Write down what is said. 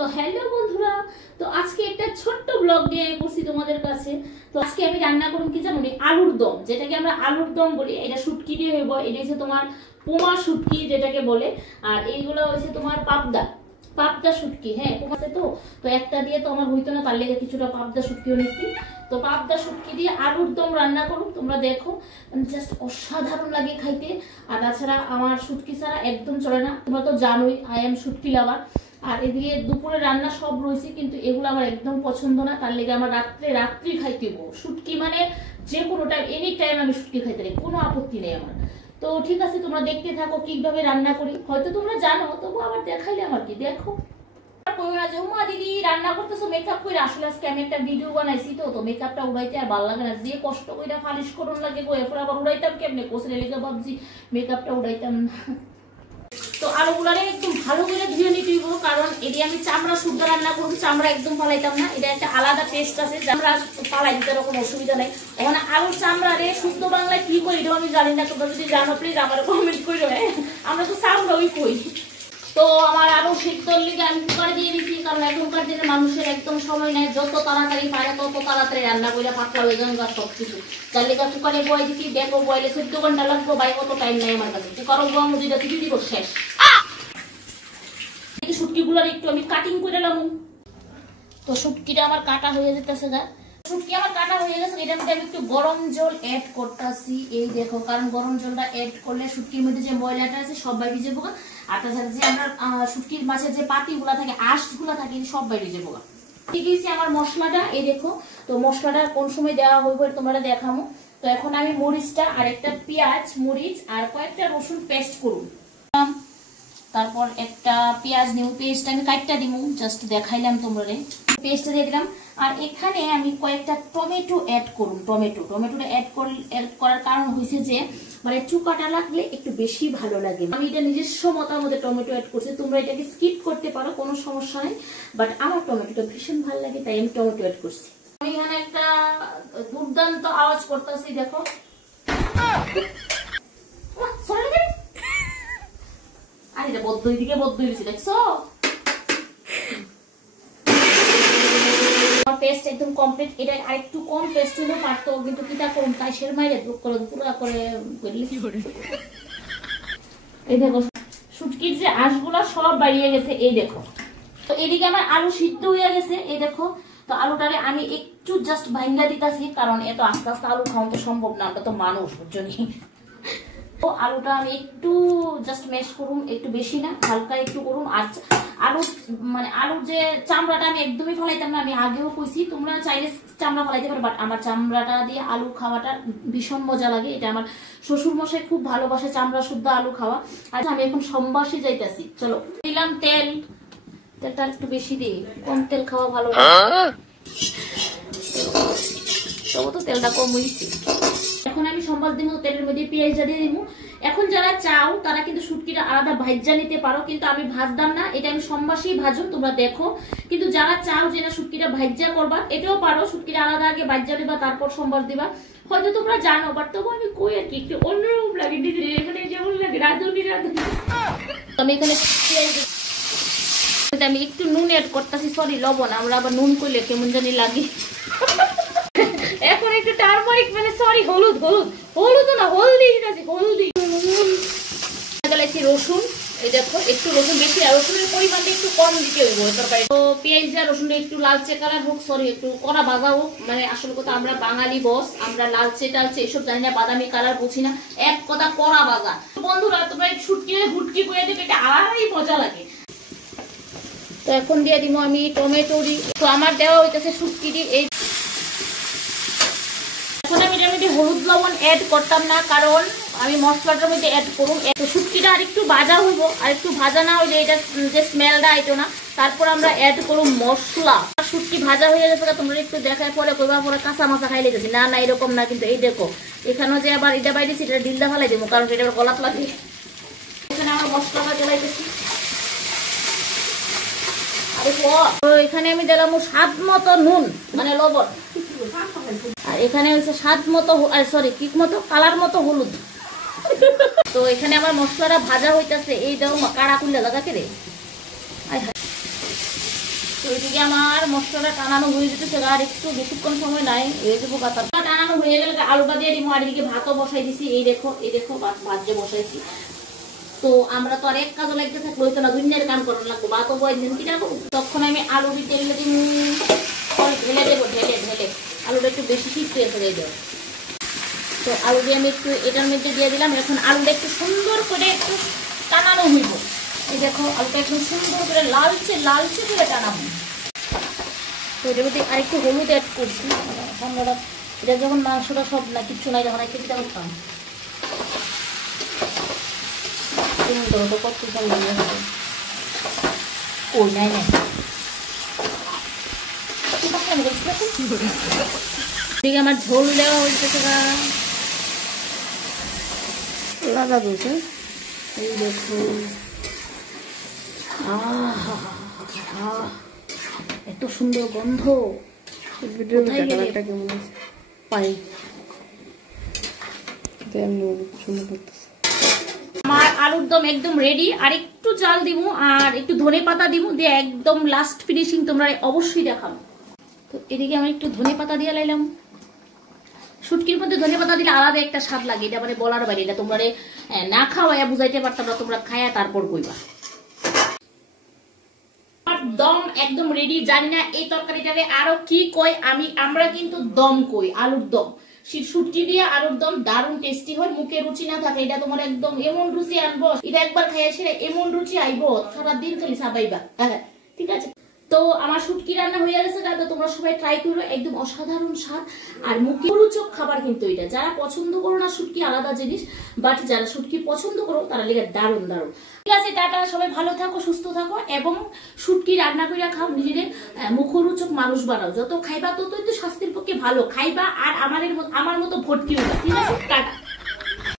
তো হ্যালো বন্ধুরা, তো আজকে একটা ছোট্ট ব্লগ নিয়ে বসি তোমাদের কাছে। তো আজকে আমি রান্না করব কি জানো, আলুর দম, যেটাকে আমরা আলুর দম বলি। এটা শুটকি দিয়ে হইব, এটা হচ্ছে তোমার পোমা শুটকি যেটাকে বলে, আর এইগুলো হচ্ছে তোমার পাবদা শুটকি। হ্যাঁ, পোমাতে তো একটা দিয়ে তো আমার হইতো না, তার লেগে কিছুটা পাবদা শুটকিও নিচ্ছি। তো পাবদা শুটকি দিয়ে আলুর দম রান্না করুন, তোমরা দেখো, জাস্ট অসাধারণ লাগে খাইতে। আর তাছাড়া আমার শুটকি ছাড়া একদম চলে না, তোমরা তো জানোই আই এম শুটকি লাভার। আর এদিকে দুপুরে রান্না সব রয়েছে, কিন্তু এগুলো আমার একদম পছন্দ না, তার লেগে আমার রাত্রি খাইতে শুটকি, মানে যে কোনো টাইম, এনি টাইম আমি শুটকি খাইতে পারি, কোনো আপত্তি নেই আমার। তো ঠিক আছে, তোমরা দেখতে থাকো কিভাবে রান্না করি। হয়তো তোমরা জানো, তবু আবার দেখাইলে আমার কি, দেখো। মা দিদি রান্না করতেছো মেকআপ করে, আসলে আজকে আমি একটা ভিডিও বানাইছি, তো মেকআপটা উড়াইতে আর ভালো লাগে না, যে কষ্ট করে ফালিশ করুন লাগে গো, এরপর আবার উড়াইতাম কেমনে, কোসলে লেগে ভাবছি মেকআপটা উড়াইতাম না। তো আলুগুলারে একটু ভালো করে ধুয়ে নিতে হইব, কারণ এটি আমি চামড়া শুদ্ধ রান্না করবো, চামড়া একদম ফালাইতাম না, এটা একটা আলাদা টেস্ট আছে, চামড়া ফালাই দিতে কোনো অসুবিধা নেই। ওখানে আলুর চামড়া রে শুদ্ধ বাংলায় কি করি এটাও আমি জানি না, তোমরা যদি জানো প্লিজ আমার কমেন্ট করে। আমরা তো চামড়াই কই। তো আমার আলু সিদ্ধর লিগে আমি কুকারে দিয়ে দিচ্ছি, কারণ এখনকার দিনে মানুষের একদম সময় নেই, যত তাড়াতাড়ি পারে তত তাড়াতাড়ি রান্না করে পাতলা হয়ে যান সবকিছু। যার লিগে কুকারে বয় দিচ্ছি, দেখো বয়লে 14 ঘন্টা লাগবো, ভাই কত টাইম নেই আমার কাছে। কুকারও বম দুইটা সিটি দিব, শেষ। শুটকিগুলোর একটু আমি কাটিং করে নিলাম। তো শুটকিটা আমার কাটা হয়ে যেতেছে, শুটকি আমার কাটা হয়ে গেছে। এটার মধ্যে আমি একটু গরম জল অ্যাড করতেছি, এই দেখো, কারণ গরম জলটা অ্যাড করলে শুটকির মধ্যে যে ময়লাটা আছে সব বাইরে যাবো, আর তাছাড়া যে আমরা শুটকির মাছের যে পাতিগুলা থাকে, আঁশগুলা থাকে, সব বাইরে যাবো। ঠিক আছে, আমার মশলাটা এই দেখো। তো মশলাটা কোন সময় দেওয়া হইব তোমরা দেখাবো। তো এখন আমি মরিচটা আর একটা পেঁয়াজ, মরিচ আর কয়েকটা রসুন পেস্ট করুন, তারপর একটা পেঁয়াজ নিব, পেস্টটা আমি কাটটা দিব, জাস্ট দেখাইলাম তোমরা, পেস্টটা দিয়ে দিলাম। আর এখানে আমি কয়েকটা টমেটো অ্যাড করুন, টমেটোটা অ্যাড করার কারণ হয়েছে যে মানে চুকাটা লাগলে একটু বেশি ভালো লাগে। আমি এটা নিজস্ব মতামতে টমেটো অ্যাড করছি, তোমরা এটাকে স্কিপ করতে পারো, কোনো সমস্যা নেই, বাট আমার টমেটোটা ভীষণ ভালো লাগে, তাই আমি টমেটো অ্যাড করছি। আমি এখানে একটা দুর্দান্ত আওয়াজ করতেছি, দেখো, আর এটা বদ্ধই দিকে বদ্ধই দিছি, দেখছো। পেস্ট একদম কমপ্লিট। এটা আরেকটু কম পেস্ট হলেও পারতো, কিন্তু কিটা করুন, তাই সের মাইরে পুরা করে এই দেখো শুটকির যে আঁশগুলা সব বাড়িয়ে গেছে, এই দেখো। তো এদিকে আমার আলু সিদ্ধ হয়ে গেছে, এই দেখো। তো আলুটারে আমি একটু জাস্ট ভাঙ্গা দিতেছি, কারণ এত আস্তে আস্তে আলু খাওয়া তো সম্ভব না, আমরা তো মানুষ, বুঝছনি। তো আলুটা আমি একটু জাস্ট ম্যাশ করুন, একটু বেশি না, হালকা একটু করুন। আর আলু মানে আলুর যে চামড়াটা আমি একদমই ফলাইতাম না, আমি আগেও কইছি, তোমরা চাইলে চামড়া ফলাইতে পারো, বাট আমার চামড়াটা দিয়ে আলু খাওয়াটা ভীষণ মজা লাগে। এটা আমার শ্বশুর মশাই খুব ভালোবাসে চামড়া শুদ্ধ আলু খাওয়া। আর আমি এখন সম্বাসে যাইতেছি, চলো। দিলাম তেলটা একটু বেশি দিই, কম তেল খাওয়া ভালো, তবু তো তেলটা কম হয়েছে। এখন আমি সম্বাস দিব, তেলের মধ্যে পেঁয়াজটা দিয়ে দিব। এখন যারা চাও তারা কিন্তু শুটকিটা আলাদা ভাজা নিতে পারো, কিন্তু আমি ভাজদাম না, এটা আমি সম্বাসেই ভাজুন, তোমরা দেখো। কিন্তু যারা চাও যে না শুটকিটা ভাজা করবা, এটাও পারো, শুটকিটা আলাদা আগে ভাজা দিবা, তারপর সম্বাস দিবা, হয়তো তোমরা জানো, বাট তবু আমি কই আর কি, একটু অন্যরকম লাগে, এখানে যেমন লাগে রাঁধুনি। আমি এখানে আমি একটু নুন এড করতেছি, সরি লবণ, আমরা আবার নুন করলে কেমন জানি লাগে। এখন একটু টারমারিক, মানে সরি হলুদ না, হলদি দিয়েছি, রসুন, এই দেখো একটু রসুন বেশি, আর রসুনের পরিমাণটা একটু কম দিতে হইব তরকারি। তো পেঁয়াজ আর রসুনটা একটু লালচে কালার হোক, সরি একটু কড়া ভাজা হোক, মানে আসল কথা আমরা বাঙালি বস, আমরা লালচে টালচে এসব জানি না, বাদামি কালার বুঝি না, এক কথা কড়া ভাজা। বন্ধুরা তোমরা শুটকি হুটকি করে দেবে, এটা আলাদাই মজা লাগে। তো এখন দিয়ে দিব আমি টমেটো। তো আমার দেওয়া হইতেছে শুটকি দিয়ে। এই এখন আমি এটার মধ্যে হলুদ লবণ অ্যাড করতাম না, কারণ আমি মশলাটার মধ্যে অ্যাড করুন। শুটকিটা আরেকটু ভাজা হইব, আর একটু ভাজা না হইলে এটা যে স্মেলটা আইতো না। তারপর আমরা অ্যাড করুন মশলা। শুটকি ভাজা হয়ে গেছে, তোমরা একটু দেখায় পরে কইবা পরে কাঁচা মাছা খাই লেগেছি, না এরকম না, কিন্তু এই দেখো এখানেও যে আবার এটা বাইরেছি, এটা ডিলদা ফেলাই দেবো, কারণ এটা গলাত লাগে। এখানে আমার মশলাটা জ্বালাইতেছি। এখানে আমি দিলাম স্বাদ মতো নুন, মানে লবণ, আর এখানে হচ্ছে স্বাদ মতো, সরি কি মতো, কালার মতো হলুদ। তো এখানে আমার মশলাটা ভাজা হইতাছে, এই দাও কাড়া কুল্লা লাগা কে রে। তো এদিকে আমার মশলাটা টানানো হয়ে যেতেছে, আর একটু বেশিক্ষণ সময় নাই, হয়ে যাবো কথা টানানো হয়ে গেলে আলুটা দিয়ে দিব। আর এদিকে ভাতও বসাই দিছি, এই দেখো ভাত যে বসাইছি। তো আমরা তো আর এক কাজও লাগতে থাকলে হইতো না, দুনিয়ার কাম করার লাগতো, ভাতও বয় দিন কিনা করবো। তখন আমি আলু তেল ঢেলে দেবো, ঢেলে আলুটা একটু বেশি সিদ্ধ হয়ে দেবো। তো আলু দিয়ে আমি একটু এটার মধ্যে দিয়ে দিলাম। এখন আলুটা একটু সুন্দর করে একটু টানানো হইব। এই দেখো আলুটা একটু সুন্দর করে লালচে করে টানাবো। তো এটার মধ্যে আরেকটু হলুদ অ্যাড করছি। ঠান্ডাটা এটা যখন মাংসটা সব না কিচ্ছু নাই, যখন একটু পিঠা করতাম তো কত ওই নাই আমার ঝোল দেওয়া হয়েছে লাগা দিয়েছে। এই দেখো এত সুন্দর গন্ধ, পাই আমার আলুর দম একদম রেডি। আর একটু চাল দিব আর একটু ধনে পাতা দিব, দিয়ে একদম লাস্ট ফিনিশিং তোমরা অবশ্যই দেখাবো। তো এদিকে আমি একটু ধনে পাতা দিয়ে লাইলাম। শুটকির মধ্যে ধনে পাতা দিলে আলাদা একটা স্বাদ লাগে, এটা মানে বলার বাইরে। এটা তোমরা না খাওয়াইয়া বুঝাইতে পারতাম না, তোমরা খায়া তারপর কইবা। দম একদম রেডি। জানি না এই তরকারিটারে আরো কি কই, আমরা কিন্তু দম কই, আলুর দম। শুটকি দিয়ে আলুর দম দারুণ টেস্টি হয়, মুখে রুচি না থাকে এটা তোমার একদম এমন রুচি আনবো, এটা একবার খাইয়াছি এমন রুচি আইবো সারাদিন খালি সাবাইবা। হ্যাঁ ঠিক আছে। তো আমার শুটকি রান্না হয়ে গেছে, তো তোমরা সবাই ট্রাই করো, একদম অসাধারণ স্বাদ আর মুখে রুচক খাবার কিন্তু এটা। যারা পছন্দ করো না শুটকি আলাদা জিনিস, বাট যারা শুটকি পছন্দ করো তারা লেগে দারুণ দারুণ। ঠিক আছে, টাটা, সবাই ভালো থাকো, সুস্থ থাকো এবং শুটকি রান্না করে খাও, নিজেদের মুখরোচক মানুষ বানাও। যত খাইবা ততই তো স্বাস্থ্যের পক্ষে ভালো, খাইবা আর আমার মতো ভটকি হইবা। ঠিক আছে, টাটা।